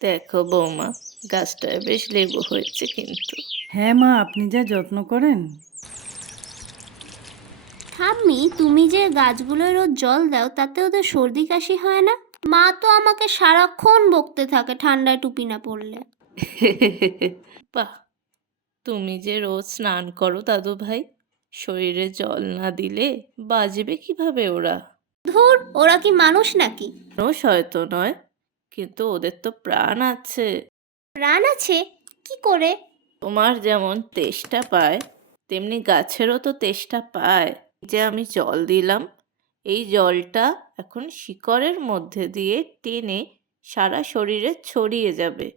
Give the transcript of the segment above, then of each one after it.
দেখো বৌমা, গাছটায় বেশ লেবু হয়েছে কিন্তু। হ্যাঁ মা, আপনি যা যত্ন করেন। ঠাম্মি, তুমি যে গাছগুলোয় রোজ জল দাও তাতে ওদের সর্দি কাশি হয় না? মা তো আমাকে সারাক্ষণ বকতে থাকে ঠান্ডায় টুপি না পরলে। বাহ, তুমি যে রোজ স্নান করো দাদু ভাই, শরীরে জল না দিলে বাঁচবে কিভাবে ওরা? ধুর, ওরা কি মানুষ নাকি? মানুষ হয়তো নয়, কিন্তু ওদের তো প্রাণ আছে। প্রাণ আছে? কি করে? তোমার যেমন তেষ্টা পায়, তেমনি গাছেরও তো তেষ্টা পায়। যে আমি জল দিলাম, এই জলটা এখন শিকড়ের মধ্যে দিয়ে টেনে সারা শরীরে ছড়িয়ে যাবে।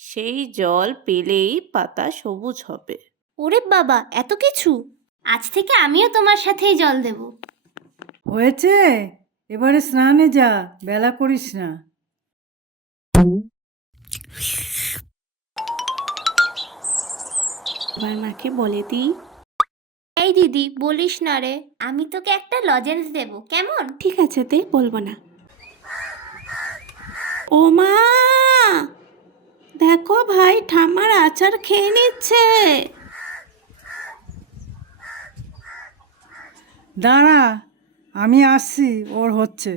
সেই জল পেলেই পাতা সবুজ হবে। ওরে বাবা, এত কিছু! আজ থেকে আমিও তোমার সাথেই জল দেব। হয়েছে, এবারে স্নানে যা, বেলা করিস না। এবার মাকে বলে দিই। এই দিদি, বলিস না রে, আমি তোকে একটা লজেন্স দেব, কেমন? ঠিক আছে, বলবো না। ও মা, দেখো ভাই ঠাম্মার আচার খেয়ে নিচ্ছে। দাঁড়া, আমি আসছি, ওর হচ্ছে।